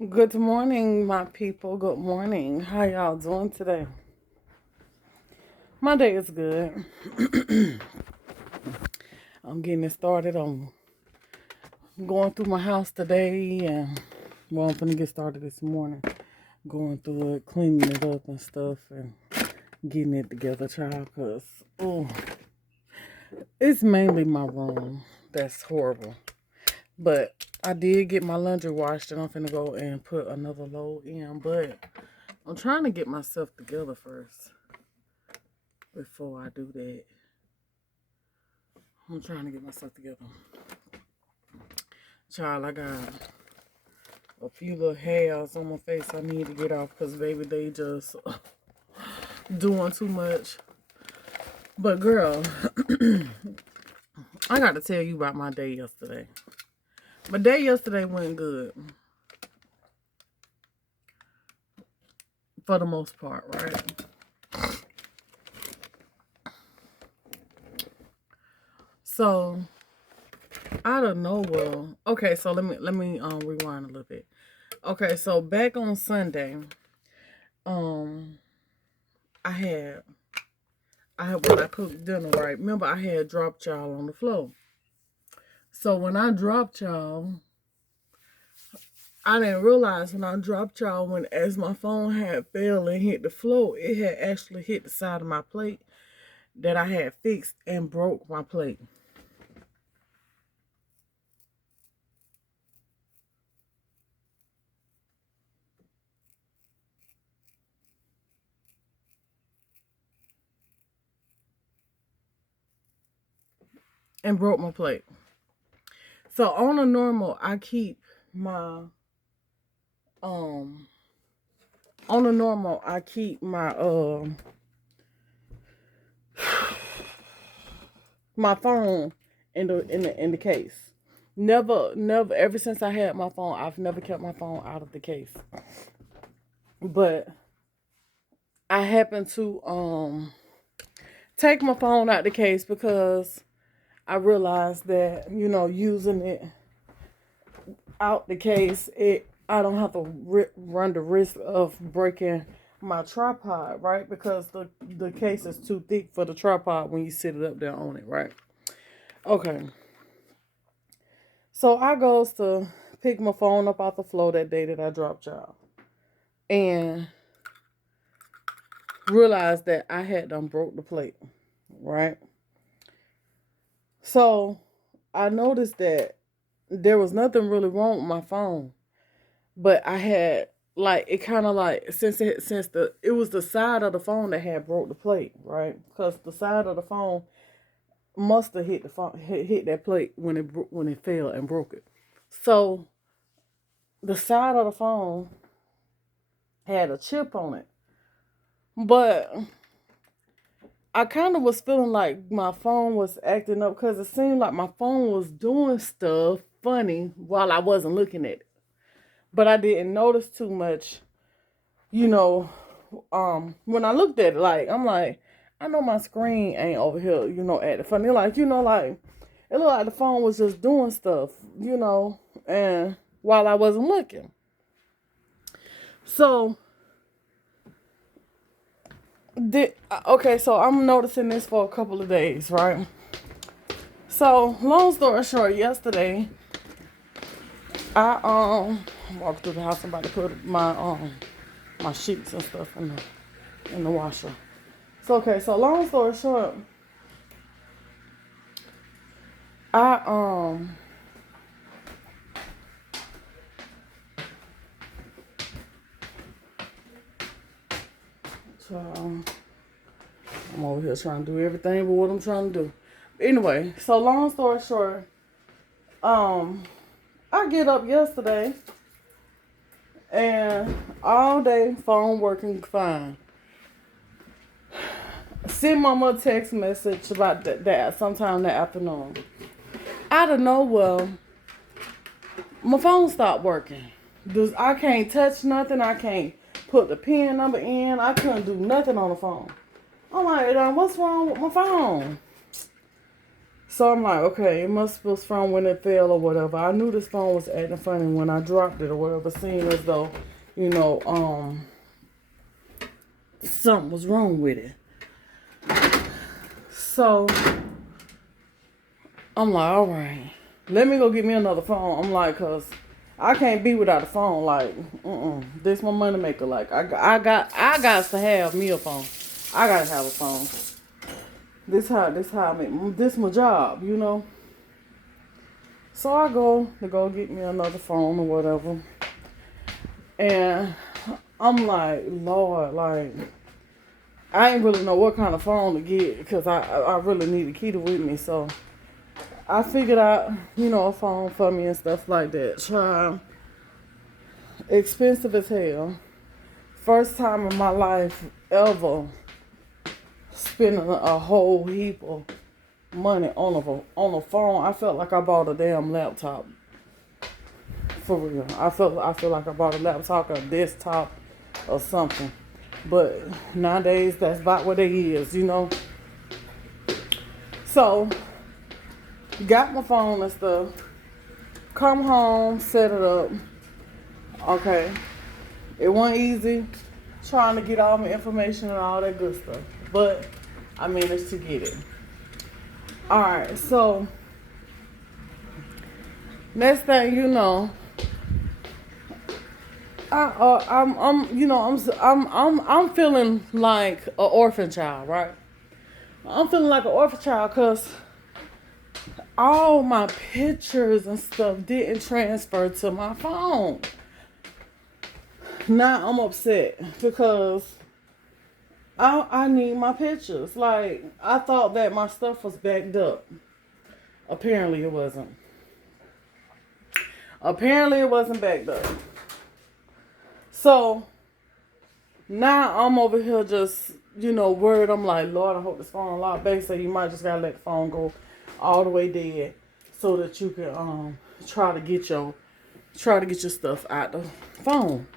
Good morning, my people. Good morning. How y'all doing today? My day is good. I'm getting it started. I'm going through my house today, and well, I'm gonna get started this morning. Going through it, cleaning it up and stuff, and getting it together, child. Cause it's mainly my room that's horrible. But I did get my laundry washed, and I'm finna go and put another load in. But I'm trying to get myself together first before I do that. I'm trying to get myself together. Child, I got a few little hairs on my face I need to get off because, baby, they just doing too much. But, girl, I got to tell you about my day yesterday. My day yesterday went good for the most part, right? So, out of nowhere, okay, so let me rewind a little bit. Okay, so back on Sunday, um, I had when I cooked dinner, right? Remember, I had dropped y'all on the floor. So when I dropped y'all, I didn't realize when I dropped y'all, when as my phone had fell and hit the floor, it had actually hit the side of my plate that I had fixed and broke my plate. And broke my plate. So on a normal, I keep my um on a normal, I keep my phone in the case. Never ever since I had my phone, I've never kept my phone out of the case. But I happened to take my phone out the case because I realized that, using it out the case, I don't have to run the risk of breaking my tripod, right? Because the case is too thick for the tripod when you sit it up there on it, right? Okay. So I goes to pick my phone up off the floor that day that I dropped y'all. And realized that I had done broke the plate, right? So I noticed that there was nothing really wrong with my phone, but I had like it kind of like since it was the side of the phone that had broke the plate, right? Because the side of the phone must have hit the phone hit that plate when it fell and broke it. So the side of the phone had a chip on it, but I kind of was feeling like my phone was acting up because it seemed like my phone was doing stuff funny while I wasn't looking at it. But I didn't notice too much, you know. When I looked at it, like I'm like, I know my screen ain't over here, acting funny. Like, like it looked like the phone was just doing stuff, and while I wasn't looking. So okay, so I'm noticing this for a couple of days, right? So, long story short, yesterday I walked through the house. Somebody put my sheets and stuff in the washer. So okay, so long story short, I so, I'm over here trying to do everything but what I'm trying to do. Anyway, so long story short, um I get up yesterday and all day phone working fine. Send mama a text message about that sometime that afternoon. Out of nowhere, my phone stopped working. I can't touch nothing. I can't put the pin number in. I couldn't do nothing on the phone. I'm like, what's wrong with my phone? So I'm like, okay, it must was from when it fell or whatever. I knew this phone was acting funny when I dropped it or whatever. Seemed as though, you know, something was wrong with it. So I'm like, all right, let me go get me another phone. I'm like, cause I can't be without a phone. Like, this my money maker. Like, I got to have me a phone. I gotta have a phone. This how I make this my job, you know. So I go to go get me another phone or whatever, and I'm like, Lord, like, I ain't really know what kind of phone to get because I really need a key with me. So I figured out, you know, a phone for me and stuff like that. Try expensive as hell. First time in my life ever spending a whole heap of money on a phone. I felt like I bought a damn laptop. For real. I feel like I bought a laptop or a desktop or something. But nowadays that's about what it is, you know. So got my phone and stuff. Come home, set it up. Okay. It wasn't easy trying to get all my information and all that good stuff. But I managed to get it. Alright, so next thing you know, I'm feeling like an orphan child, right? I'm feeling like an orphan child because all my pictures and stuff didn't transfer to my phone. Now I'm upset because I need my pictures. Like, I thought that my stuff was backed up. Apparently it wasn't. Apparently it wasn't backed up. So now I'm over here just, you know, worried. I'm like, Lord, I hope this phone locked back. So you might just gotta let the phone go all the way dead so that you can try to get your stuff out the phone.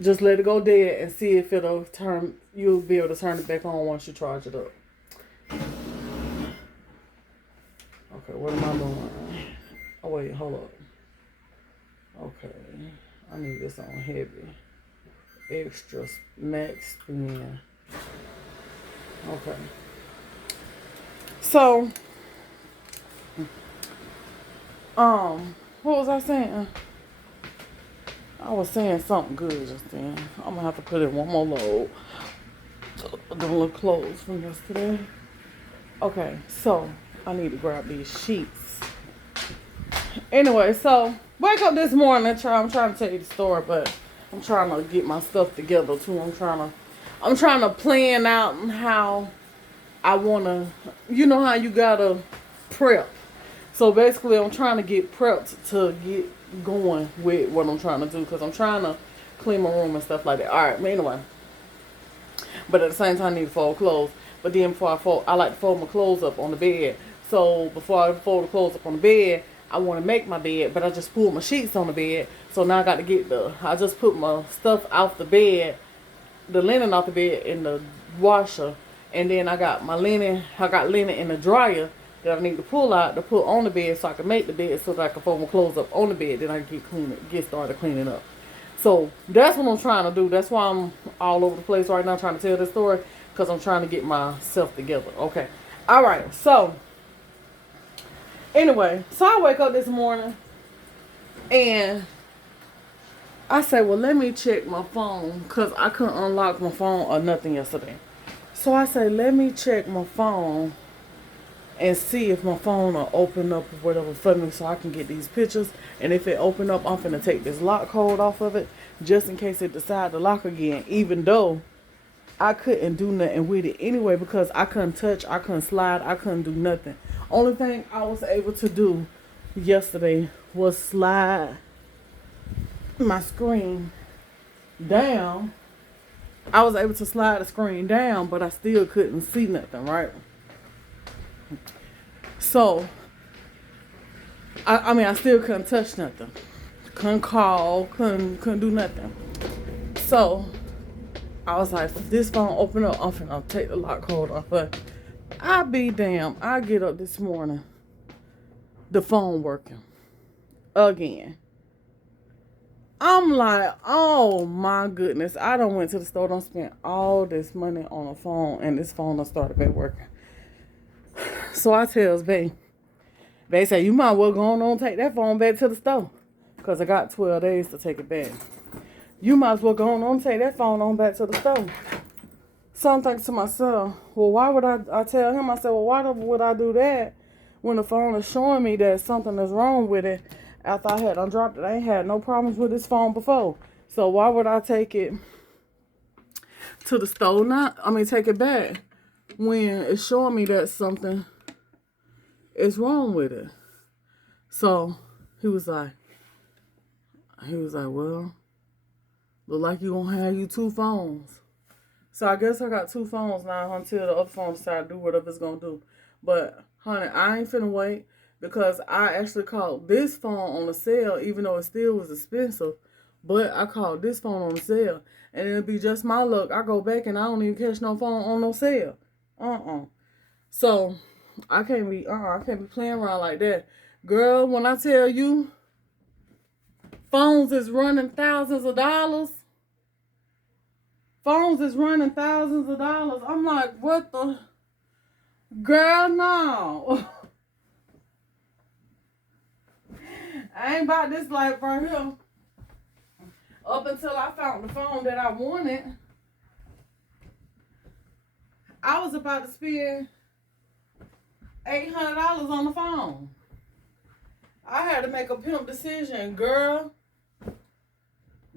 Just let it go dead and see if it'll turn. You'll be able to turn it back on once you charge it up. Okay, what am I doing? Oh wait, hold up. Okay, I need this on heavy. Extra max spin. Okay. So, what was I saying? I was saying something good just then. I'm gonna have to put in one more load. The little clothes from yesterday. Okay, so I need to grab these sheets. Anyway, so wake up this morning. I'm trying to tell you the story, but I'm trying to get my stuff together too. I'm trying to plan out how I wanna. You know how you gotta prep. So basically, I'm trying to get prepped to get going with what I'm trying to do because I'm trying to clean my room and stuff like that. All right, but anyway. But at the same time, I need to fold clothes. But then before I fold, I like to fold my clothes up on the bed. So before I fold the clothes up on the bed, I want to make my bed, but I just pulled my sheets on the bed. So now I got to get I just put my stuff off the bed, the linen off the bed in the washer. And then I got linen in the dryer that I need to pull out to put on the bed so I can make the bed so that I can fold my clothes up on the bed. Then I can get started cleaning up. So that's what I'm trying to do. That's why I'm all over the place right now trying to tell this story, because I'm trying to get myself together. Okay. All right. So anyway, so I wake up this morning and I say, well, let me check my phone because I couldn't unlock my phone or nothing yesterday. So I say, let me check my phone and see if my phone will open up or whatever for me so I can get these pictures. And if it open up, I'm finna take this lock code off of it just in case it decide to lock again, even though I couldn't do nothing with it anyway because I couldn't touch, I couldn't slide, I couldn't do nothing. Only thing I was able to do yesterday was slide my screen down. I was able to slide the screen down, but I still couldn't see nothing, right? So, I still couldn't touch nothing. Couldn't call, couldn't do nothing. So, I was like, if this phone open up, I'm finna take the lock code off. But I be damn. I get up this morning, the phone working again. I'm like, oh my goodness. I done went to the store, done spent all this money on a phone, and this phone done started back working. So I tells Bay, they say, you might well go on and take that phone back to the store. Because I got 12 days to take it back. You might as well go on and take that phone on back to the store. So I'm thinking to myself, well, why would I tell him? I said, well, why would I do that when the phone is showing me that something is wrong with it after I had undropped it? I ain't had no problems with this phone before. So why would I take it to the store take it back when it's showing me that something is wrong with it? So he was like, well, look like you gonna have you two phones. So I guess I got two phones now until the other phone decide to do whatever it's gonna do. But honey, I ain't finna wait because I actually called this phone on the sale, even though it still was expensive. But I called this phone on the sale, and it'll be just my luck. I go back and I don't even catch no phone on no sale. So I can't be playing around like that, girl. When I tell you, phones is running thousands of dollars. Phones is running thousands of dollars. I'm like, what the? Girl, no. I ain't about this life right here. Up until I found the phone that I wanted, I was about to spend $800 on the phone. I had to make a pimp decision, girl.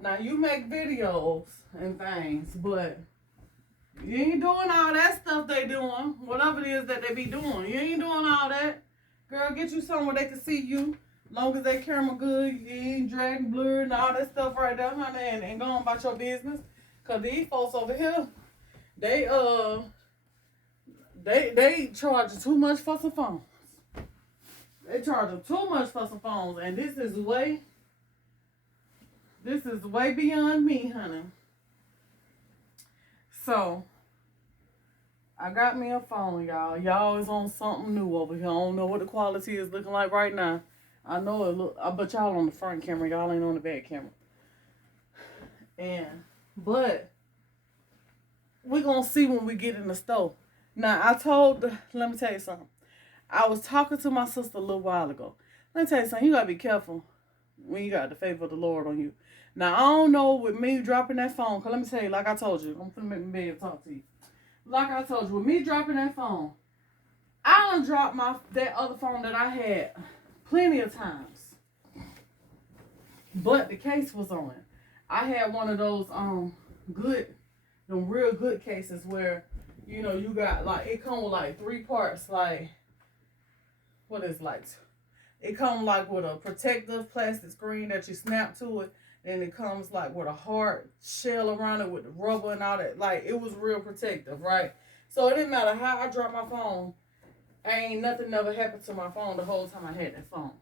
Now you make videos and things, but you ain't doing all that stuff they doing. Whatever it is that they be doing. You ain't doing all that. Girl, get you somewhere they can see you. Long as they camera good, you ain't dragging, blurred, and all that stuff right there, honey, and go on about your business. Cause these folks over here, they charge too much for some phones. They charge too much for some phones, and this is way beyond me, honey. So I got me a phone, y'all. Y'all is on something new over here. I don't know what the quality is looking like right now. I know it look, but y'all on the front camera. Y'all ain't on the back camera. But we're going to see when we get in the store. Now, let me tell you something. I was talking to my sister a little while ago. Let me tell you something. You got to be careful when you got the favor of the Lord on you. Now, I don't know with me dropping that phone. Because let me tell you, like I told you, I'm finna make me bed and talk to you. Like I told you, with me dropping that phone, I done dropped that other phone that I had plenty of times. But the case was on it. I had one of those real good cases where, you know, you got like, it come with like 3 parts, like, what is like, it comes like with a protective plastic screen that you snap to it, and it comes like with a hard shell around it with the rubber and all that. Like, it was real protective, right? So it didn't matter how I dropped my phone, nothing never happened to my phone the whole time I had that phone.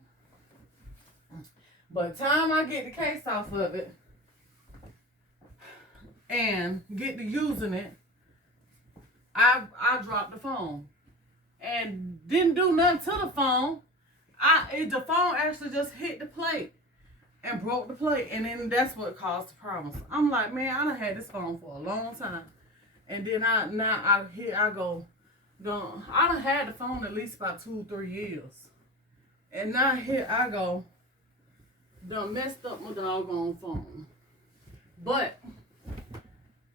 But time I get the case off of it and get to using it, I dropped the phone and didn't do nothing to the phone. The phone actually just hit the plate and broke the plate, and then that's what caused the problems. I'm like, man, I done had this phone for a long time, and then I done had the phone at least about 2-3 years, and now here I go, done messed up my doggone phone. But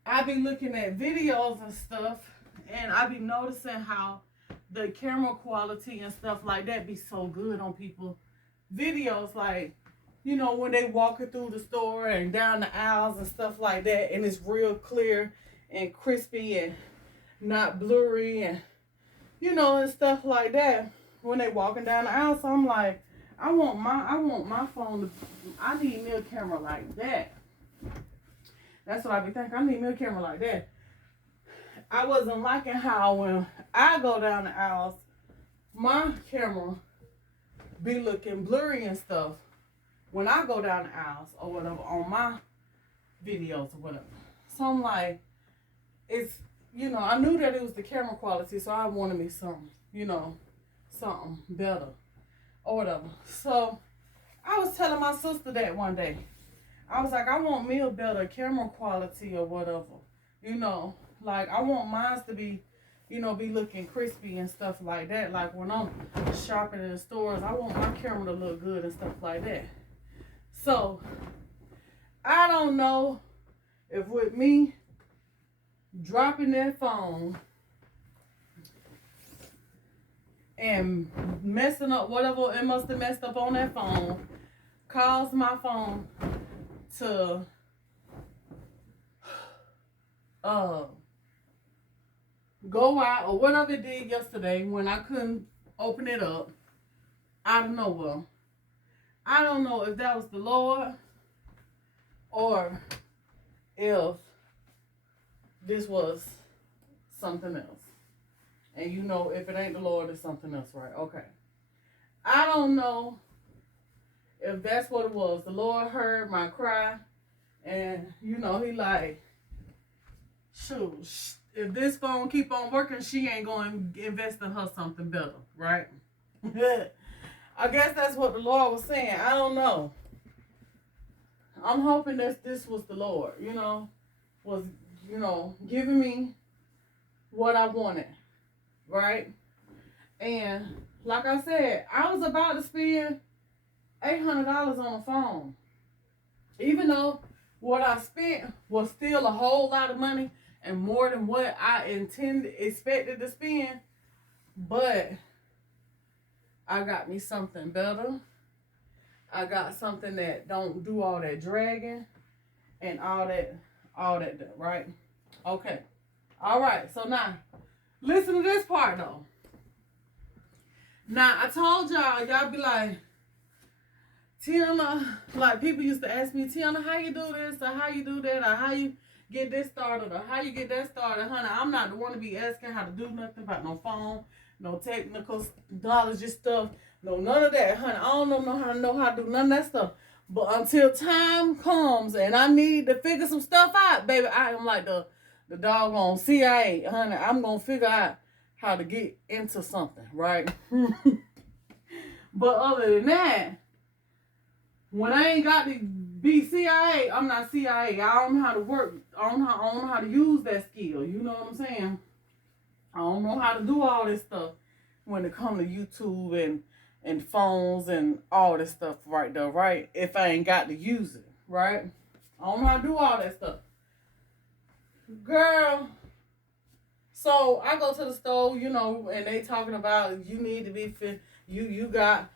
I be looking at videos and stuff, and I be noticing how the camera quality and stuff like that be so good on people videos, like, you know, when they walking through the store and down the aisles and stuff like that, and it's real clear and crispy and not blurry, and, you know, and stuff like that when they walking down the aisle. So I'm like, I want my phone I need me a camera like that. That's what I be thinking. I need me a camera like that. I wasn't liking how when I go down the aisles, my camera be looking blurry and stuff when I go down the aisles or whatever on my videos or whatever. So I'm like, I knew that it was the camera quality, so I wanted me something, something better or whatever. So I was telling my sister that one day. I was like, I want me a better camera quality or whatever. Like I want mine to be, be looking crispy and stuff like that. Like when I'm shopping in the stores, I want my camera to look good and stuff like that. So I don't know if with me dropping that phone and messing up whatever it must have messed up on that phone caused my phone to go out or whatever it did yesterday when I couldn't open it up out of nowhere. I don't know if that was the Lord or if this was something else. And if it ain't the Lord, it's something else, right? Okay. I don't know if that's what it was. The Lord heard my cry, and he like, shoot, if this phone keep on working, she ain't going to invest in her something better, right? I guess that's what the Lord was saying. I don't know. I'm hoping that this was the Lord, was, giving me what I wanted, right? And like I said, I was about to spend $800 on a phone. Even though what I spent was still a whole lot of money and more than what I expected to spend, but I got me something better. I got something that don't do all that dragging and all that, right? Okay. All right. So now, listen to this part though. Now, I told y'all be like, Tiana, like people used to ask me, Tiana, how you do this or how you do that or how you get this started or how you get that started, honey. I'm not the one to be asking how to do nothing about no phone, no technical knowledge stuff, no none of that, honey. I don't know how to do none of that stuff. But until time comes and I need to figure some stuff out, baby, I am like the doggone CIA, honey. I'm gonna figure out how to get into something, right? But other than that, when I ain't got to be CIA, I'm not CIA. I don't know how to work. I don't know how to use that skill. You know what I'm saying? I don't know how to do all this stuff when it comes to YouTube and phones and all this stuff right there, right? If I ain't got to use it, right? I don't know how to do all that stuff. Girl, so I go to the store, and they talking about you need to be fit. You got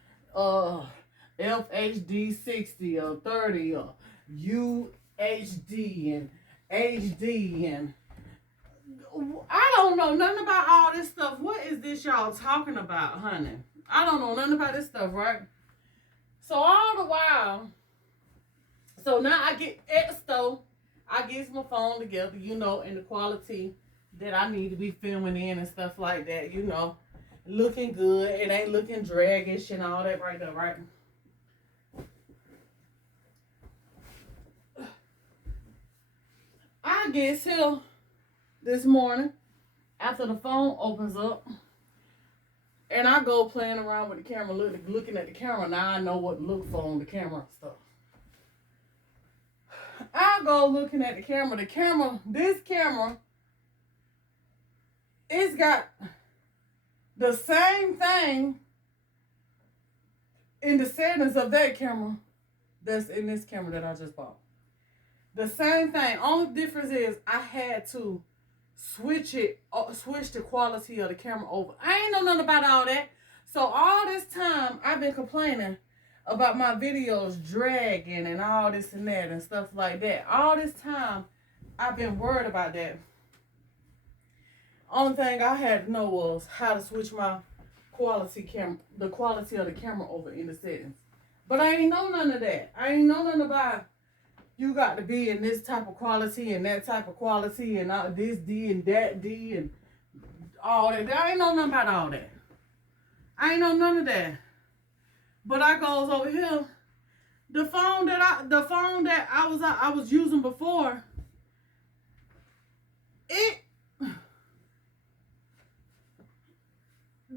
FHD 60 or 30 or UHD and HD and I don't know nothing about all this stuff. What is this y'all talking about, honey? I don't know nothing about this stuff, right? So all the while, so now I get at the store, I get my phone together, and the quality that I need to be filming in and stuff like that, looking good. It ain't looking draggish and all that right there, right? I get here this morning after the phone opens up and I go playing around with the camera, looking at the camera. Now I know what to look for on the camera and stuff. I go looking at the camera. This camera, it's got the same thing in the settings of that camera that's in this camera that I just bought. The same thing. Only difference is I had to switch the quality of the camera over. I ain't know nothing about all that. So all this time I've been complaining about my videos dragging and all this and that and stuff like that. All this time I've been worried about that. Only thing I had to know was how to switch my the quality of the camera over in the settings. But I ain't know none of that. I ain't know nothing about you got to be in this type of quality and that type of quality and this D and that D and all that. I ain't know nothing about all that. I ain't know none of that. But I goes over here. The phone that I was using before, it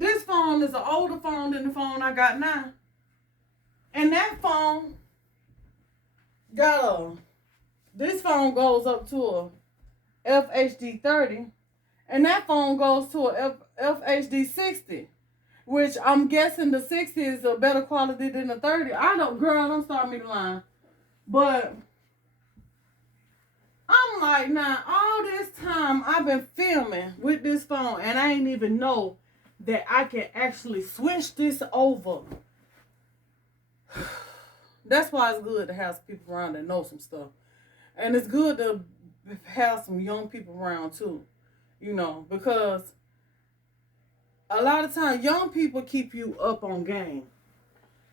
this phone is an older phone than the phone I got now. And that phone this phone goes up to a FHD 30, and that phone goes to a FHD 60, which I'm guessing the 60 is a better quality than the 30. Don't start me to line. But I'm like, now all this time I've been filming with this phone, and I ain't even know that I can actually switch this over. That's why it's good to have some people around that know some stuff. And it's good to have some young people around too, because a lot of times young people keep you up on game.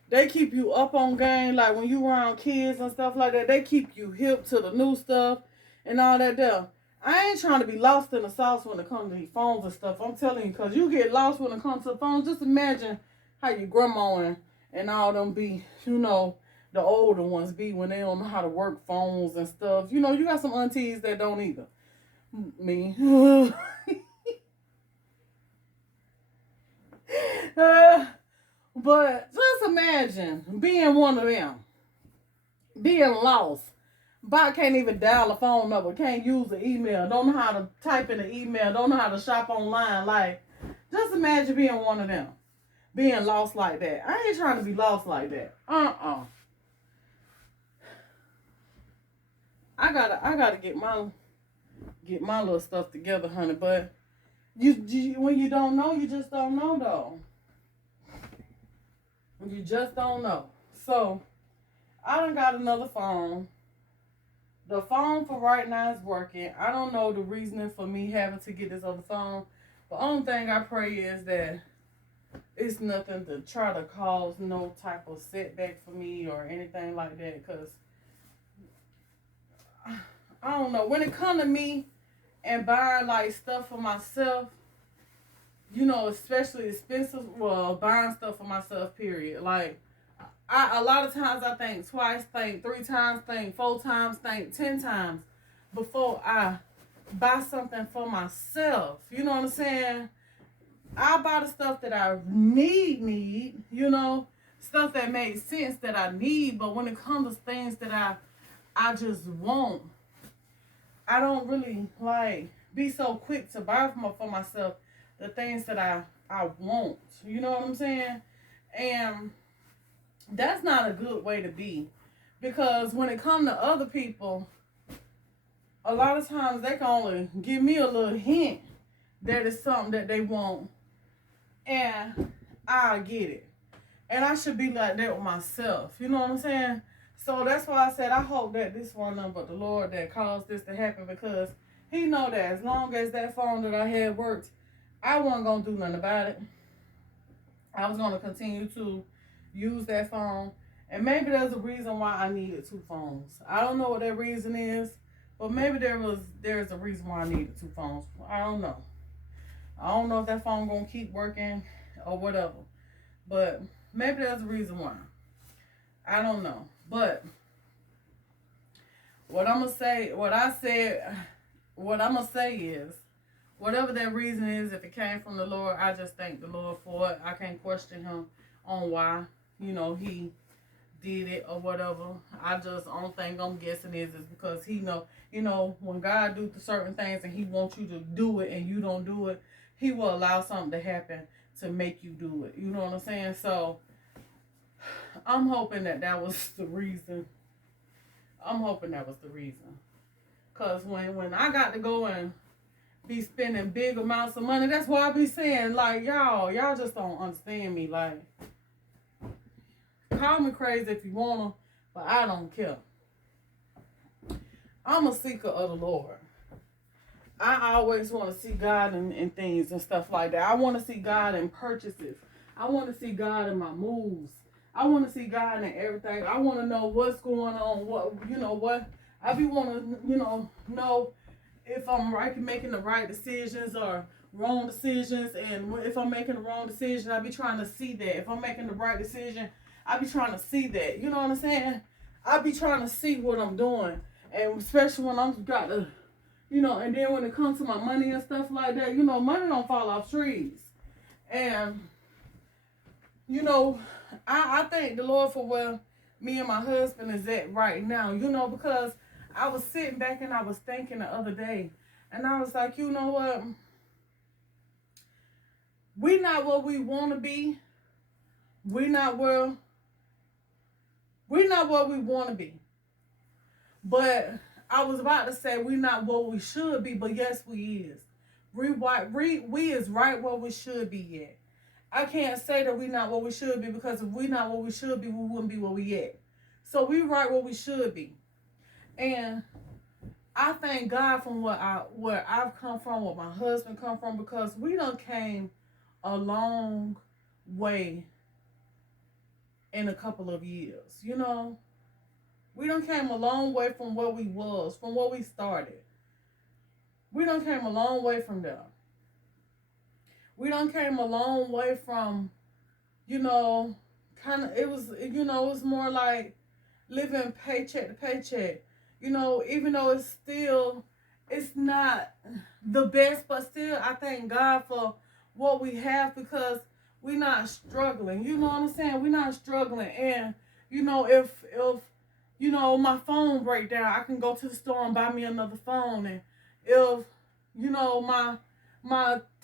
They keep you up on game, like when you around kids and stuff like that, they keep you hip to the new stuff and all that there. I ain't trying to be lost in the sauce when it comes to these phones and stuff. I'm telling you, because you get lost when it comes to the phones. Just imagine how your grandma and all them be, the older ones be when they don't know how to work phones and stuff. You got some aunties that don't either. Me. But just imagine being one of them. Being lost. Bot can't even dial a phone number, can't use an email, don't know how to type in an email, don't know how to shop online. Like, just imagine being one of them. Being lost like that. I ain't trying to be lost like that. I gotta get my little stuff together, honey. But you when you don't know, you just don't know, though. You just don't know. So I done got another phone. The phone for right now is working. I don't know the reasoning for me having to get this other phone. The only thing I pray is that it's nothing to try to cause no type of setback for me or anything like that. Because I don't know. When it comes to me and buying like stuff for myself, especially expensive, buying stuff for myself, period. Like, a lot of times I think twice, think 3 times, think 4 times, think 10 times before I buy something for myself. You know what I'm saying? I buy the stuff that I need, stuff that makes sense that I need. But when it comes to things that I just want, I don't really be so quick to buy for myself the things that I want. You know what I'm saying? And that's not a good way to be. Because when it comes to other people, a lot of times they can only give me a little hint that it's something that they want. And I get it. And I should be like that with myself. You know what I'm saying? So that's why I said I hope that this one number, but the Lord that caused this to happen, because He know that as long as that phone that I had worked, I wasn't going to do nothing about it. I was going to continue to use that phone. And maybe there's a reason why I needed 2 phones. I don't know what that reason is, but maybe there's a reason why I needed 2 phones. I don't know. I don't know if that phone going to keep working or whatever. But maybe there's a reason why. I don't know. But what I'm going to say is, whatever that reason is, if it came from the Lord, I just thank the Lord for it. I can't question Him on why, He did it or whatever. Only thing I'm guessing is because He know, when God do certain things and He wants you to do it and you don't do it, He will allow something to happen to make you do it. You know what I'm saying? So I'm hoping that was the reason. Because when I got to go and be spending big amounts of money, that's why I be saying, like, y'all just don't understand me. Like, call me crazy if you want to, but I don't care. I'm a seeker of the Lord. I always want to see God in things and stuff like that. I want to see God in purchases. I want to see God in my moves. I want to see God in everything. I want to know what's going on. What I be want to know if I'm making the right decisions or wrong decisions. And if I'm making the wrong decision, I be trying to see that. If I'm making the right decision, I be trying to see that. You know what I'm saying? I be trying to see what I'm doing, and especially when I'm got to. And then when it comes to my money and stuff like that, money don't fall off trees. And, you know, I thank the Lord for where me and my husband is at right now, you know, because I was sitting back and I was thinking the other day, and I was like, you know what? We not where we want to be. We not where we want to be. But I was about to say we not where we should be, but yes, we is. We is right where we should be at. I can't say that we not where we should be, because if we not where we should be, we wouldn't be where we at. So we right where we should be. And I thank God from where I've come from, where my husband come from, because we done came a long way in a couple of years. You know, we done came a long way from where we was, from where we started. We done came a long way from there. We done came a long way from, you know, kind of, it was more like living paycheck to paycheck. You know, even though it's not the best, but still, I thank God for what we have, because we're not struggling. You know what I'm saying? We're not struggling. And, you know, if you know, my phone break down, I can go to the store and buy me another phone. And if, you know, my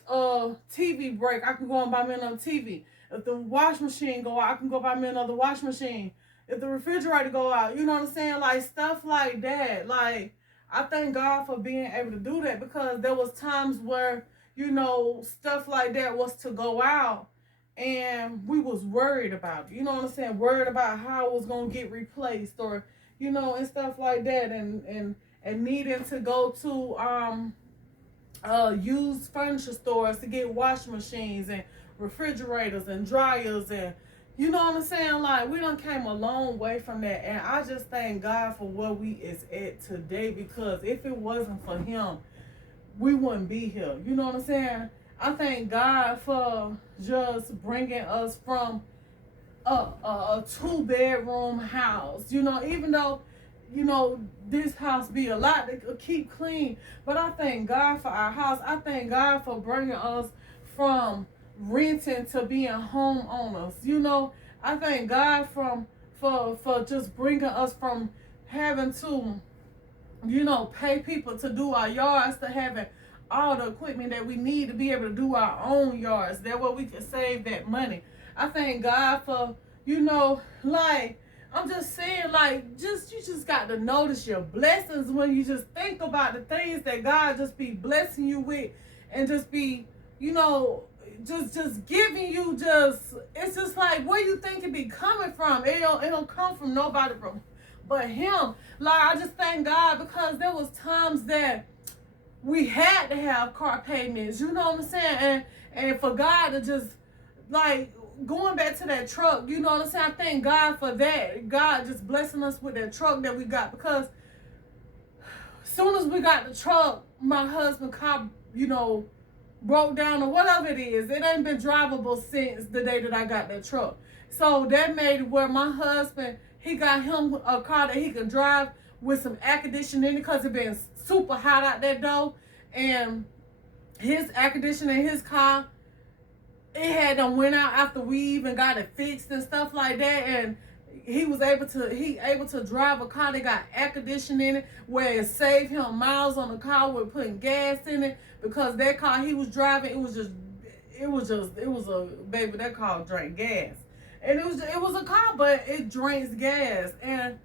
TV break, I can go and buy me another TV. If the wash machine go out, I can go buy me another wash machine. If the refrigerator go out, you know what I'm saying? Like, stuff like that. Like, I thank God for being able to do that, because there was times where, you know, stuff like that was to go out and we was worried about it. You know what I'm saying? Worried about how it was going to get replaced, or, you know, and stuff like that. And needing to go to used furniture stores to get washing machines and refrigerators and dryers, and you know what I'm saying? Like, we done came a long way from that. And I just thank God for where we is at today, because if it wasn't for him, we wouldn't be here. You know what I'm saying? I thank God for just bringing us from a 2-bedroom house. You know, even though, you know, this house be a lot to keep clean, but I thank God for our house. I thank God for bringing us from renting to being homeowners. You know, I thank God for just bringing us from having to, you know, pay people to do our yards, to having all the equipment that we need to be able to do our own yards. That way we can save that money. I thank God for, you know, like, I'm just saying, like, you just got to notice your blessings when you just think about the things that God just be blessing you with, and just be, you know, just giving you, it's just like, where you think it be coming from? It don't come from nobody but him. Like, I just thank God, because there was times that we had to have car payments, you know what I'm saying? And for God to just, like, going back to that truck, you know what I'm saying? I thank God for that. God just blessing us with that truck that we got, because as soon as we got the truck, my husband's car, you know, broke down or whatever it is. It ain't been drivable since the day that I got that truck. So that made it where my husband, he got him a car that he can drive with some air conditioning in it, because it been super hot out that door. And his air conditioning in his car, it had done went out after we even got it fixed and stuff like that. And he was able to drive a car that got air conditioning in it, where it saved him miles on the car with putting gas in it, because that car he was driving, it was a baby, that car drank gas. And it was a car, but it drinks gas. And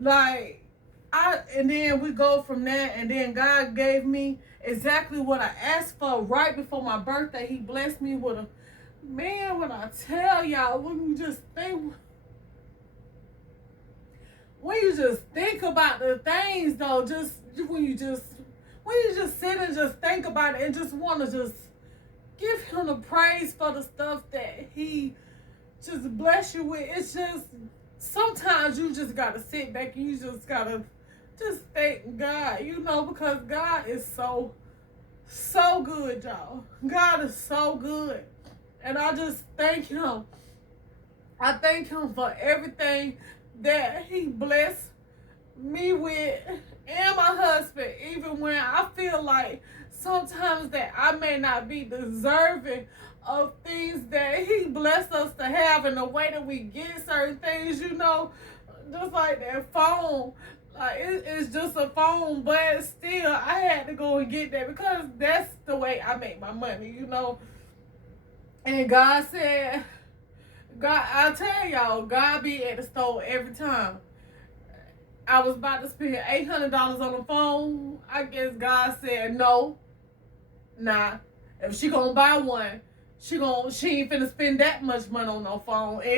like, and then we go from that, and then God gave me exactly what I asked for right before my birthday. He blessed me with a, man, when I tell y'all, when you just think about the things, though, just when you just sit and just think about it, and just want to just give him the praise for the stuff that he just bless you with. It's just, sometimes you just gotta sit back and you just gotta just thank God, you know, because God is so good, y'all. God is so good. And I just thank him. I thank him for everything that he blessed me with, and my husband, even when I feel like sometimes that I may not be deserving of things that he blessed us to have, and the way that we get certain things, just like that phone. Like it's just a phone, but still, I had to go and get that because that's the way I make my money. And God said, I tell y'all, God be at the store every time. I was about to spend $800 on the phone. I guess God said no. Nah. If she gonna buy one, she ain't finna spend that much money on no phone. It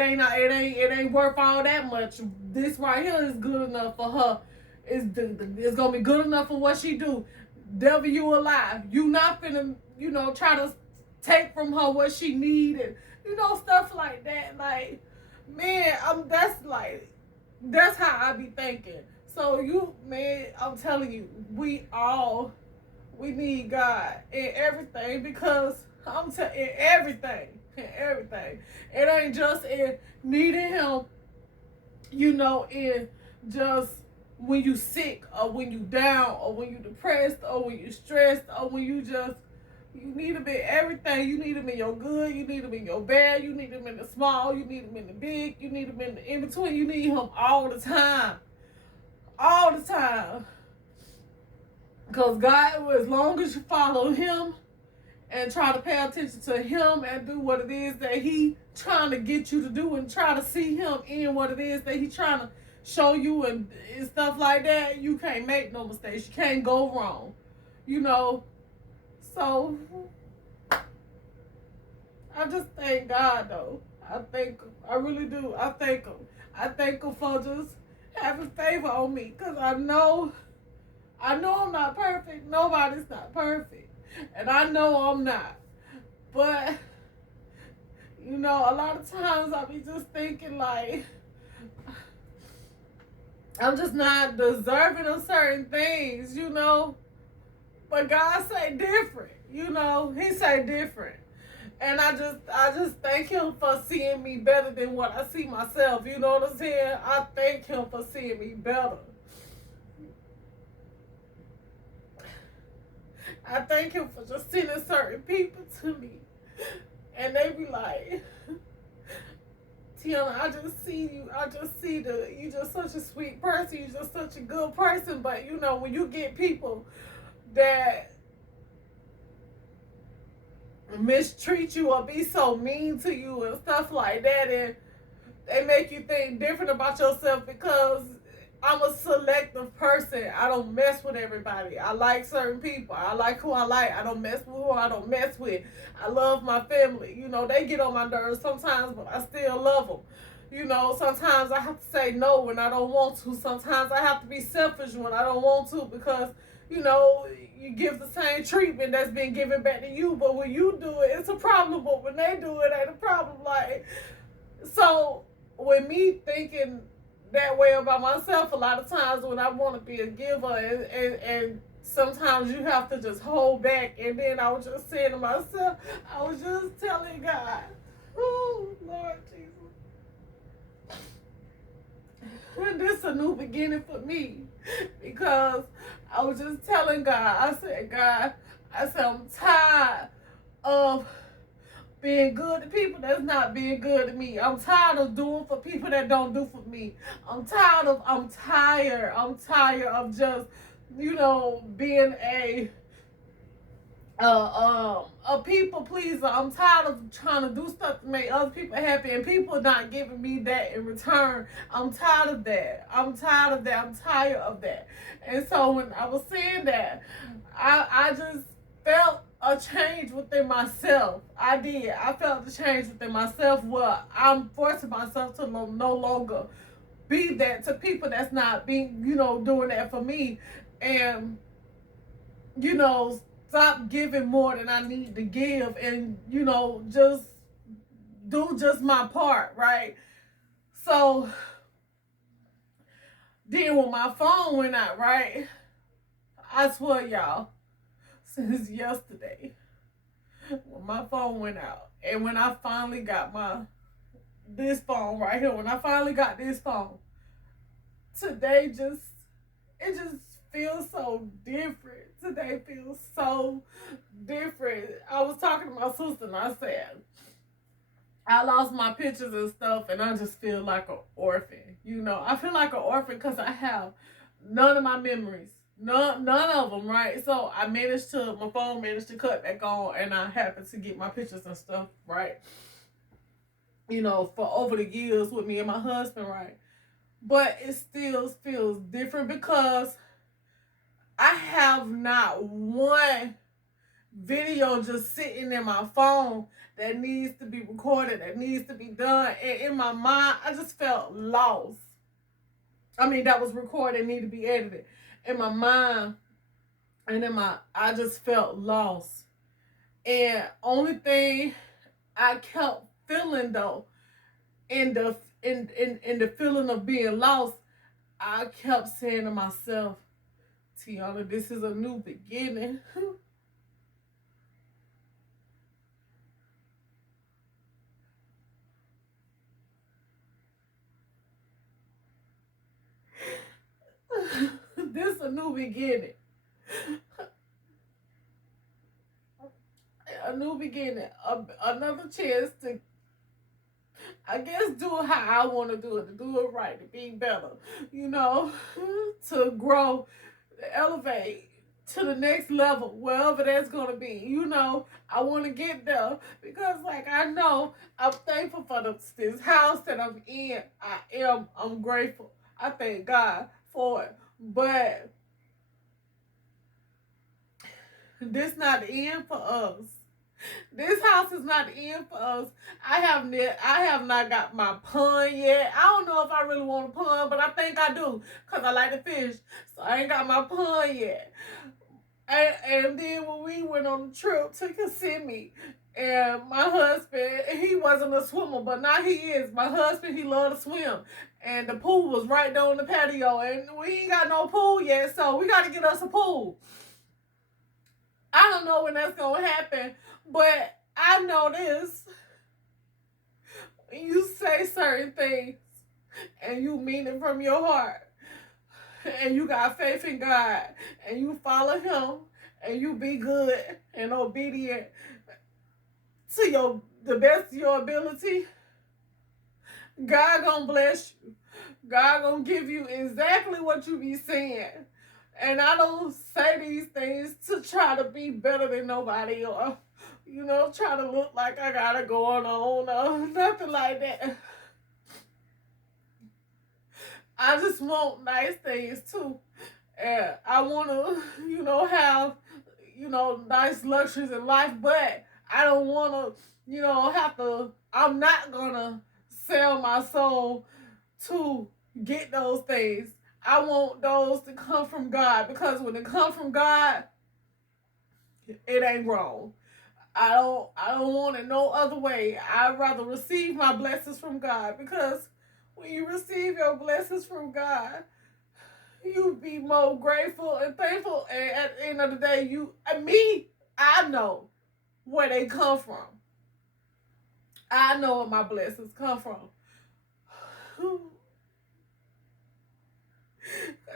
ain't worth all that much. This right here is good enough for her. It's gonna be good enough for what she do. Devil, you alive. You not finna, try to take from her what she needed. Stuff like that. Like, man, that's how I be thinking. So man, I'm telling you, we need God in everything, because in everything. It ain't just in needing Him, in just when you sick, or when you down, or when you depressed, or when you stressed, or when you need Him in everything. You need Him in your good, you need Him in your bad, you need Him in the small, you need Him in the big, you need Him in the in between. You need Him all the time. All the time. Because God, as long as you follow Him and try to pay attention to Him and do what it is that He trying to get you to do, and try to see Him in what it is that He trying to show you, and stuff like that, you can't make no mistakes. You can't go wrong. So I just thank God, though. I really do. I thank Him. I thank Him for just having favor on me, because I know I'm not perfect. Nobody's not perfect. And I know I'm not. But, a lot of times I be just thinking like, I'm just not deserving of certain things, But God say different, He say different. And I just thank Him for seeing me better than what I see myself. You know what I'm saying? I thank Him for seeing me better. I thank Him for just sending certain people to me. And they be like, Tiana, I just see you. I just see you just such a sweet person. You just such a good person. But, when you get people that mistreat you or be so mean to you and stuff like that, and they make you think different about yourself, because I'm a selective person. I don't mess with everybody. I like certain people. I like who I like. I don't mess with who I don't mess with. I love my family. They get on my nerves sometimes, but I still love them. Sometimes I have to say no when I don't want to. Sometimes I have to be selfish when I don't want to, because, you give the same treatment that's been given back to you. But when you do it, it's a problem. But when they do it, ain't a problem. Like, so with me thinking that way about myself, a lot of times when I want to be a giver, and sometimes you have to just hold back. And then I was just saying to myself, I was just telling God, oh, Lord Jesus, this is a new beginning for me, because I was just telling God, I said, I'm tired of being good to people that's not being good to me. I'm tired of doing for people that don't do for me. I'm tired of just, being a people pleaser. I'm tired of trying to do stuff to make other people happy, and people not giving me that in return. I'm tired of that. I'm tired of that. And so when I was saying that, I just felt a change within myself. I did. I felt the change within myself, where I'm forcing myself to no longer be that to people that's not being, doing that for me. And, stop giving more than I need to give, and, just do just my part, right? So then when my phone went out, right, I swear, y'all, since yesterday, when my phone went out, and when I finally got this phone right here, when I finally got this phone, today it just feels so different. Today feels so different. I was talking to my sister and I said, I lost my pictures and stuff, and I just feel like an orphan. You know, I feel like an orphan because I have none of my memories, none of them. Right, so my phone managed to cut back on, and I happened to get my pictures and stuff. Right, you know, for over the years with me and my husband. Right, but it still feels different because I have not one video just sitting in my phone that needs to be recorded, that needs to be done. And in my mind, I just felt lost. I mean, that was recorded, need to be edited. In my mind I just felt lost. And only thing I kept feeling though, in the feeling of being lost, I kept saying to myself, Tiana, this is a new beginning. This a new beginning. A new beginning. Another chance to, I guess, do it how I want to do it, to do it right, to be better, you know, to grow, to elevate to the next level, wherever that's going to be. You know, I want to get there because, like, I know I'm thankful for this house that I'm in. I'm grateful. I thank God for it. But this not the end for us. This house is not the end for us. I have not got my pun yet. I don't know if I really want a pun, but I think I do because I like to fish. So I ain't got my pun yet. And then when we went on the trip to Kissimmee, and my husband, he wasn't a swimmer, but now he is. My husband, he loved to swim. And the pool was right there on the patio. And we ain't got no pool yet, so we got to get us a pool. I don't know when that's going to happen, but I know this. When you say certain things and you mean it from your heart, and you got faith in God, and you follow Him, and you be good and obedient to the best of your ability, God gonna bless you. God gonna give you exactly what you be saying. And I don't say these things to try to be better than nobody or, you know, try to look like I got it going on or nothing like that. I just want nice things too. And I want to, you know, have, you know, nice luxuries in life, but I don't want to, you know, I'm not going to sell my soul to get those things. I want those to come from God, because when it comes from God, it ain't wrong. I don't want it no other way. I'd rather receive my blessings from God, because when you receive your blessings from God, you be more grateful and thankful. And at the end of the day, I know where they come from. I know where my blessings come from.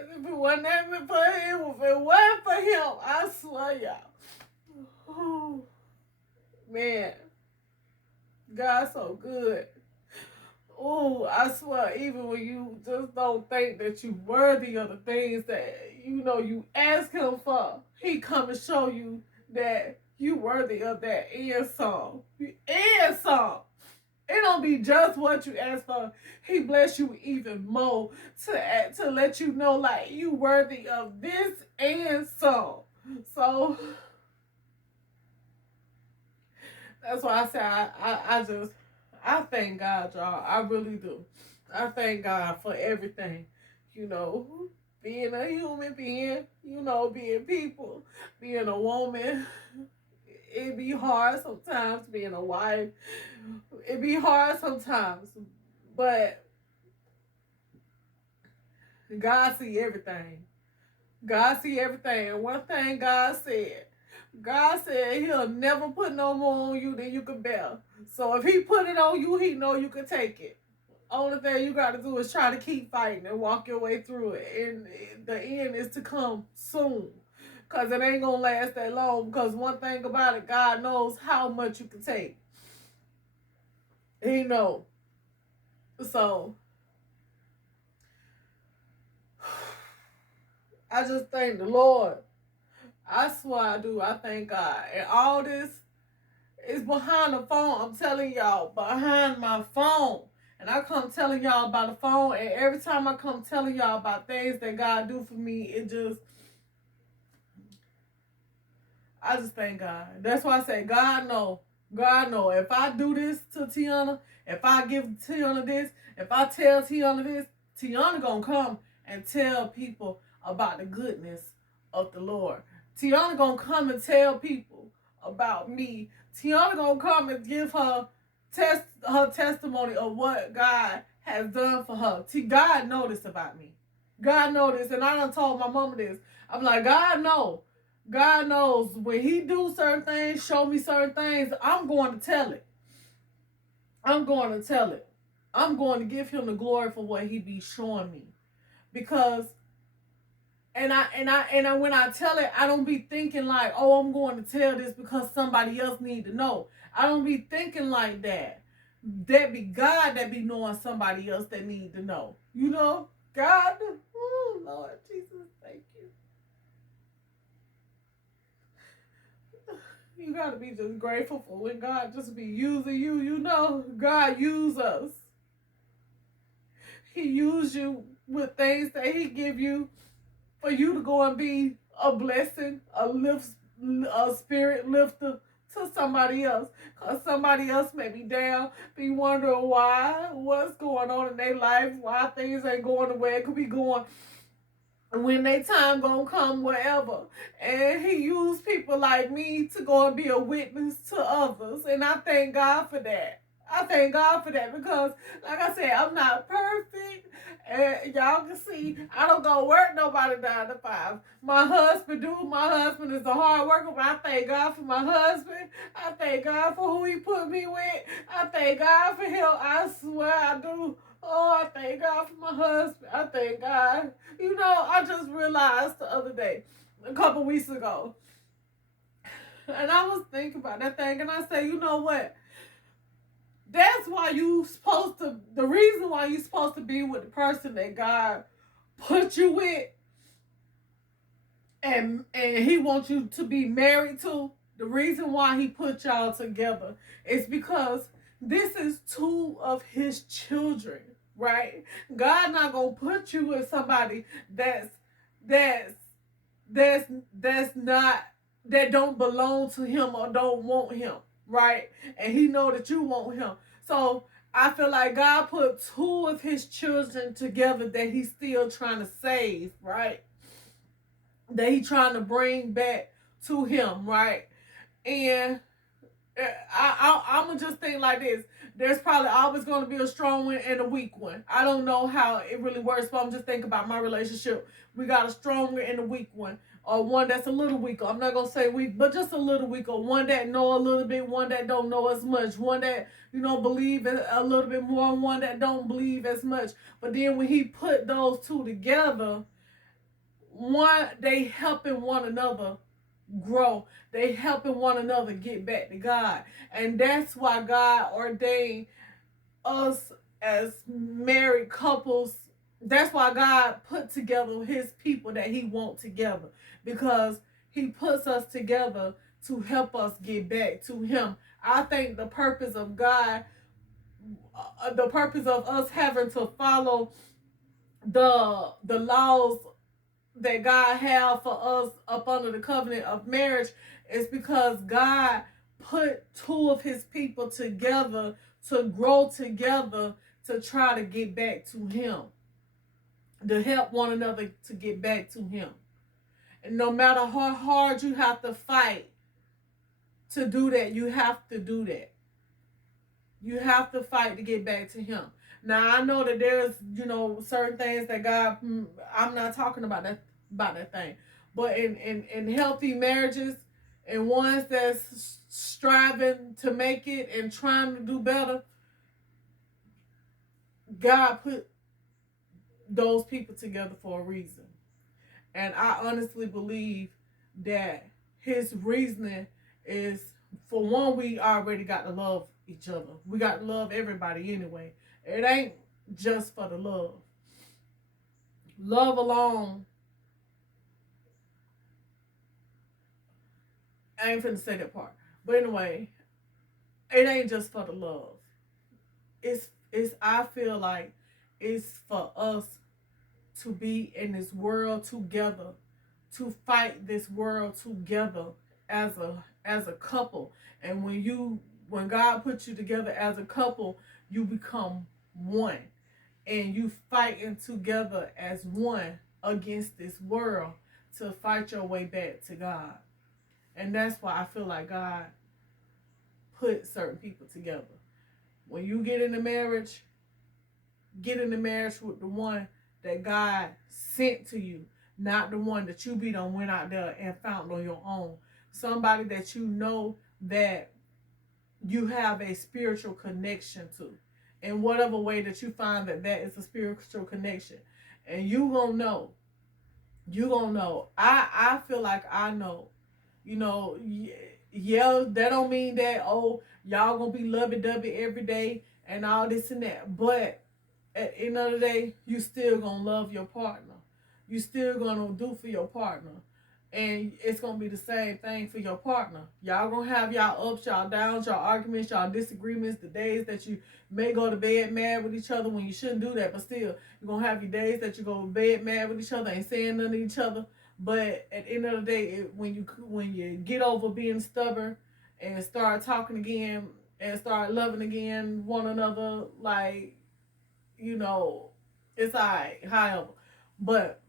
If it wasn't for him, if it wasn't for him, I swear, y'all. Man, God's so good. Oh, I swear, even when you just don't think that you worthy of the things that, you know, you ask him for, he come and show you that you worthy of that and some. And some. It don't be just what you ask for. He bless you even more to let you know, like, you worthy of this and some. So that's why I say I thank God, y'all. I really do. I thank God for everything. You know, being a human being, you know, being people, being a woman. It be hard sometimes being a wife. It be hard sometimes. But God see everything. God see everything. And one thing God said he'll never put no more on you than you can bear. So if he put it on you, he know you can take it. Only thing you got to do is try to keep fighting and walk your way through it. And the end is to come soon. Because it ain't going to last that long. Because one thing about it, God knows how much you can take. He knows. So, I just thank the Lord. I swear I do. I thank God. And all this is behind the phone. I'm telling y'all, behind my phone. And I come telling y'all about the phone. And every time I come telling y'all about things that God do for me, I just thank God. That's why I say, God know. God know. If I do this to Tiana, if I give Tiana this, if I tell Tiana this, Tiana gonna come and tell people about the goodness of the Lord. Tiana gonna come and tell people about me. Tiana gonna come and give her testimony of what God has done for her. God know this about me. God know this, and I done told my mama this. I'm like, God know. God knows when he do certain things, show me certain things, I'm going to tell it. I'm going to tell it. I'm going to give him the glory for what he be showing me. Because when I tell it, I don't be thinking like, oh, I'm going to tell this because somebody else need to know. I don't be thinking like that. That be God that be knowing somebody else that need to know. You know? God, oh Lord Jesus, thank you. You gotta be just grateful for when God just be using you. You know, God use us. He use you with things that he give you for you to go and be a blessing, a spirit lifter to somebody else. Because somebody else may be down, be wondering why, what's going on in their life, why things ain't going the way it could be going. When they time gonna come, wherever. And he used people like me to go and be a witness to others. And I thank God for that. I thank God for that because, like I said, I'm not perfect. And y'all can see, I don't go work nobody 9 to 5. My husband do. My husband is a hard worker, but I thank God for my husband. I thank God for who he put me with. I thank God for him. I swear I do. Oh, I thank God for my husband. I thank God. You know, I just realized the other day, a couple weeks ago, and I was thinking about that thing, and I say, you know what? That's why the reason why you supposed to be with the person that God put you with, and he wants you to be married to, the reason why he put y'all together is because this is 2 of his children. Right? God not gonna put you with somebody that's not, that don't belong to him or don't want him, right? And he know that you want him. So I feel like God put 2 of his children together that he's still trying to save, right? That he's trying to bring back to him, right? And I'm gonna just think like this. There's probably always going to be a strong one and a weak one. I don't know how it really works, but I'm just thinking about my relationship. We got a strong one and a weak one, or one that's a little weaker. I'm not gonna say weak, but just a little weaker. One that know a little bit, one that don't know as much. One that believe a little bit more, one that don't believe as much. But then when he put those 2 together, they helping one another grow. They helping one another get back to God. And that's why God ordained us as married couples. That's why God put together his people that he wants together. Because he puts us together to help us get back to him. I think the purpose of God, the purpose of us having to follow the laws that God have for us up under the covenant of marriage is because God put 2 of his people together to grow together to try to get back to him, to help one another to get back to him. And no matter how hard you have to fight to do that, you have to do that. You have to fight to get back to him. Now I know that there's certain things that God, I'm not talking about that thing, but in healthy marriages and ones that's striving to make it and trying to do better, God put those people together for a reason. And I honestly believe that his reasoning is, for one, we already got to love each other. We got to love everybody anyway. It ain't just for the love. Love alone, I ain't finna say that part. But anyway, it ain't just for the love. It's I feel like it's for us to be in this world together, to fight this world together as a couple. And when God puts you together as a couple, you become one, and you fighting together as one against this world to fight your way back to God. And that's why I feel like God put certain people together. When you get in the marriage with the one that God sent to you, not the one that you be done went out there and found on your own. Somebody that you know that you have a spiritual connection to. In whatever way that you find that that is a spiritual connection. And you gonna know. You gonna know. I feel like I know. You know, yeah, that don't mean that, oh, y'all gonna be lovey-dovey every day and all this and that. But at the end of the day, you still gonna love your partner. You still gonna do for your partner. And it's gonna be the same thing for your partner. Y'all gonna have y'all ups, y'all downs, y'all arguments, y'all disagreements, the days that you may go to bed mad with each other when you shouldn't do that, but still, you're gonna have your days that you go to bed mad with each other, ain't saying nothing to each other. But at the end of the day, when you get over being stubborn and start talking again and start loving again one another, like, it's alright, however. But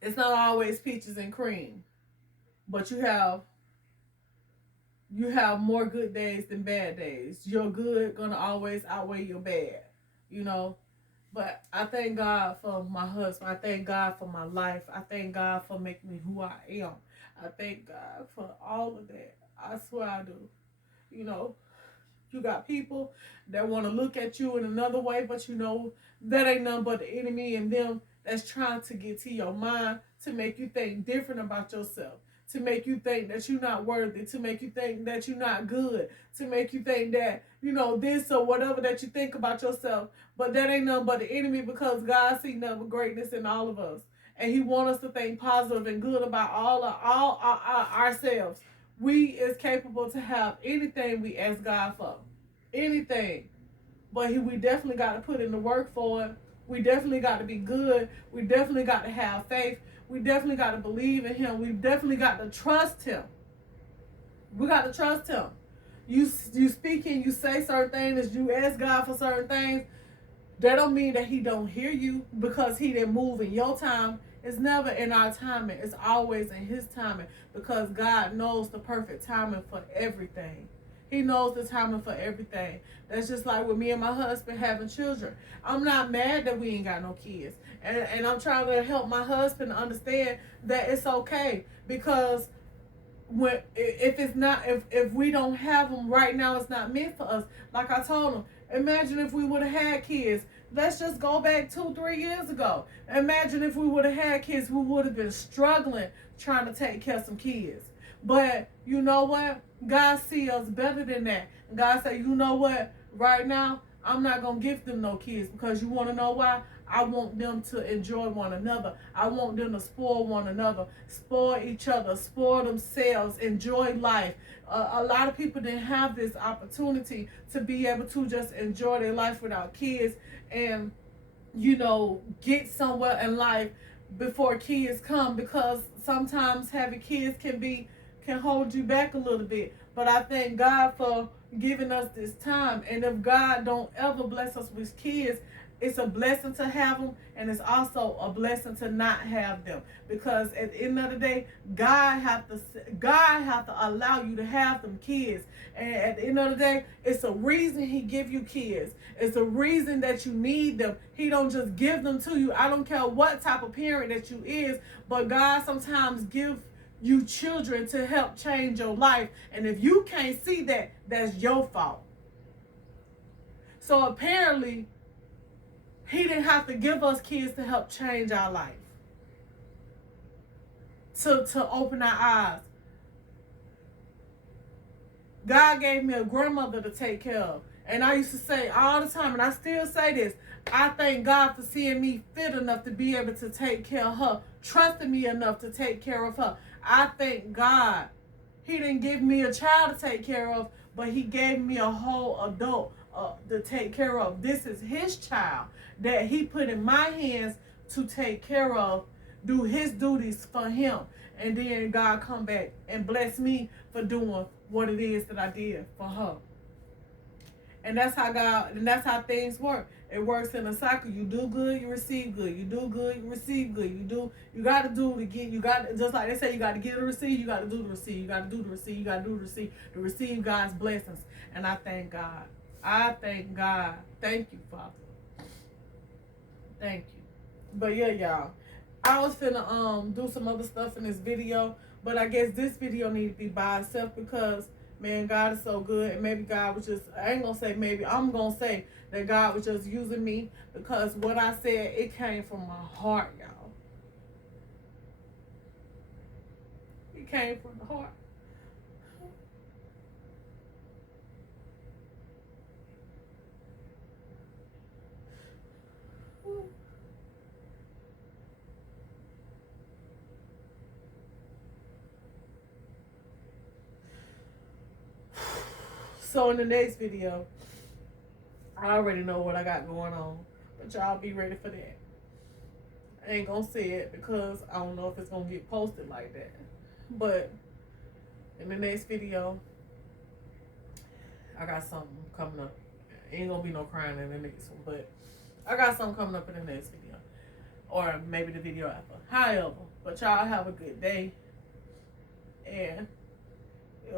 it's not always peaches and cream. But you have more good days than bad days. Your good gonna always outweigh your bad, you know. But I thank God for my husband. I thank God for my life. I thank God for making me who I am. I thank God for all of that. I swear I do. You know, you got people that want to look at you in another way, but that ain't nothing but the enemy and them that's trying to get to your mind to make you think different about yourself, to make you think that you're not worthy, to make you think that you're not good, to make you think that, this or whatever that you think about yourself. But that ain't nothing but the enemy, because God sees nothing but greatness in all of us. And he wants us to think positive and good about ourselves. We is capable to have anything we ask God for. Anything. But we definitely got to put in the work for it. We definitely got to be good. We definitely got to have faith. We definitely got to believe in him. We definitely got to trust him. We got to trust him. You speak and you say certain things, you ask God for certain things. That don't mean that he don't hear you because he didn't move in your time. It's never in our timing. It's always in his timing, because God knows the perfect timing for everything. He knows the timing for everything. That's just like with me and my husband having children. I'm not mad that we ain't got no kids. And I'm trying to help my husband understand that it's okay, because if we don't have them right now, it's not meant for us. Like I told him, imagine if we would have had kids. Let's just go back 2-3 years ago. Imagine if we would have had kids, we would have been struggling trying to take care of some kids. But you know what? God sees us better than that. God said, you know what? Right now, I'm not going to give them no kids, because you want to know why? I want them to enjoy one another. I want them to spoil one another, spoil each other, spoil themselves, enjoy life. A lot of people didn't have this opportunity to be able to just enjoy their life without kids and, get somewhere in life before kids come, because sometimes having kids can hold you back a little bit. But I thank God for giving us this time. And if God don't ever bless us with kids, it's a blessing to have them, and it's also a blessing to not have them, because at the end of the day, God have to allow you to have them kids. And at the end of the day, it's a reason he give you kids. It's a reason that you need them. He don't just give them to you. I don't care what type of parent that you is, but God sometimes give you children to help change your life. And if you can't see that, that's your fault. So apparently, He didn't have to give us kids to help change our life, to open our eyes. God gave me a grandmother to take care of. And I used to say all the time, and I still say this, I thank God for seeing me fit enough to be able to take care of her, trusting me enough to take care of her. I thank God. He didn't give me a child to take care of, but he gave me a whole adult to take care of. This is his child that he put in my hands to take care of, do his duties for him. And then God come back and bless me for doing what it is that I did for her. And that's how things work. It works in a cycle. You do good, you receive good. You do good, you receive good. You gotta do to get, just like they say, you gotta get to receive, you gotta do to receive, you gotta do to receive, you gotta do to receive God's blessings. And I thank God. I thank God. Thank you, Father. Thank you. But yeah, y'all. I was finna do some other stuff in this video, but I guess this video need to be by itself because, man, God is so good. And maybe God was just, I ain't gonna say maybe, I'm gonna say that God was just using me because what I said, it came from my heart, y'all. It came from the heart. So in the next video, I already know what I got going on, but y'all be ready for that. I ain't gonna say it because I don't know if it's gonna get posted like that. But in the next video, I got something coming up. Ain't gonna be no crying in the next one, but I got something coming up in the next video. Or maybe the video after. However, but y'all have a good day. And if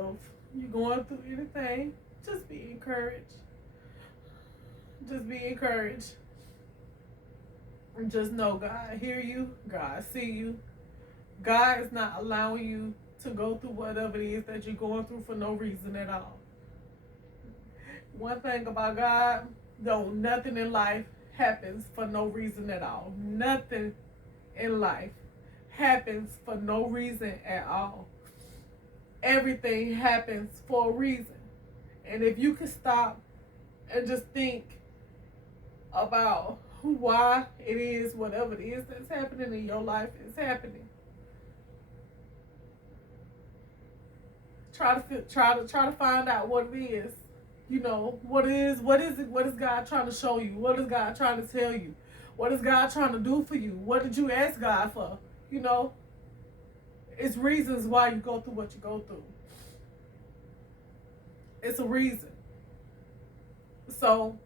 you're going through anything, just be encouraged. Just be encouraged. And just know God hear you. God see you. God is not allowing you to go through whatever it is that you're going through for no reason at all. One thing about God, though, nothing in life happens for no reason at all. Nothing in life happens for no reason at all. Everything happens for a reason. And if you can stop and just think about why it is, whatever it is that's happening in your life is happening. Try to find out what it is. You know, what is God trying to show you? What is God trying to tell you? What is God trying to do for you? What did you ask God for? You know, it's reasons why you go through what you go through. It's a reason. So,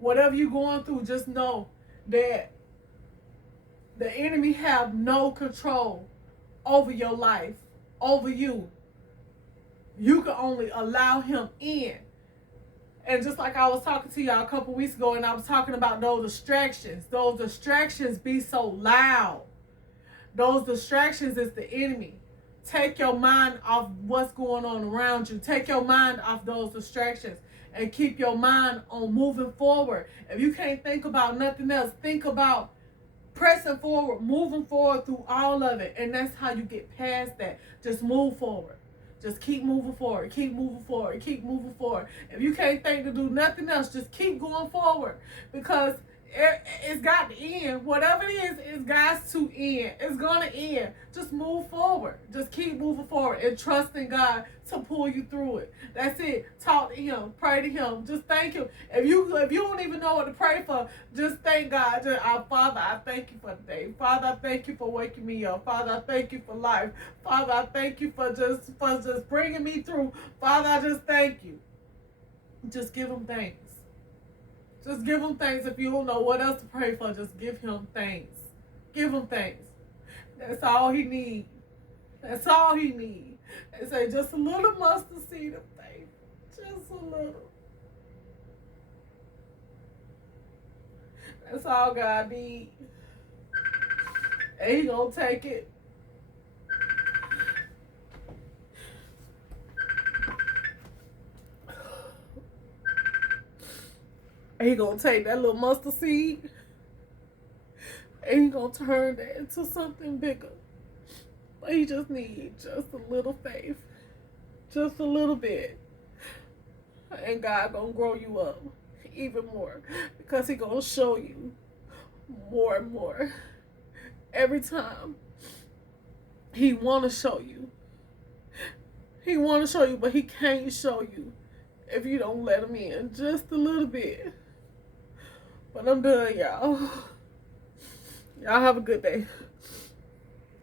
whatever you're going through, just know that the enemy have no control over your life, over you. You can only allow him in. And just like I was talking to y'all a couple weeks ago, and I was talking about those distractions be so loud. Those distractions is the enemy. Take your mind off what's going on around you. Take your mind off those distractions and keep your mind on moving forward. If you can't think about nothing else, think about pressing forward, moving forward through all of it. And that's how you get past that. Just move forward. Just keep moving forward, keep moving forward, keep moving forward. If you can't think to do nothing else, just keep going forward because it's got to end. Whatever it is, it's got to end. It's going to end. Just move forward. Just keep moving forward and trust in God to pull you through it. That's it. Talk to him. Pray to him. Just thank him. If you don't even know what to pray for, just thank God. Just, Father, I thank you for today. Father, I thank you for waking me up. Father, I thank you for life. Father, I thank you for just bringing me through. Father, I just thank you. Just give him thanks. Just give him thanks. If you don't know what else to pray for, just give him thanks. Give him thanks. That's all he needs. That's all he needs. They say just a little mustard seed of faith. Just a little. That's all God needs. And he gonna take it. And he gonna take that little mustard seed and he gonna turn that into something bigger. But he just needs just a little faith. Just a little bit. And God gonna grow you up even more. Because he gonna show you more and more. Every time he wanna show you. He wanna show you, but he can't show you if you don't let him in just a little bit. But I'm done, y'all. Y'all have a good day.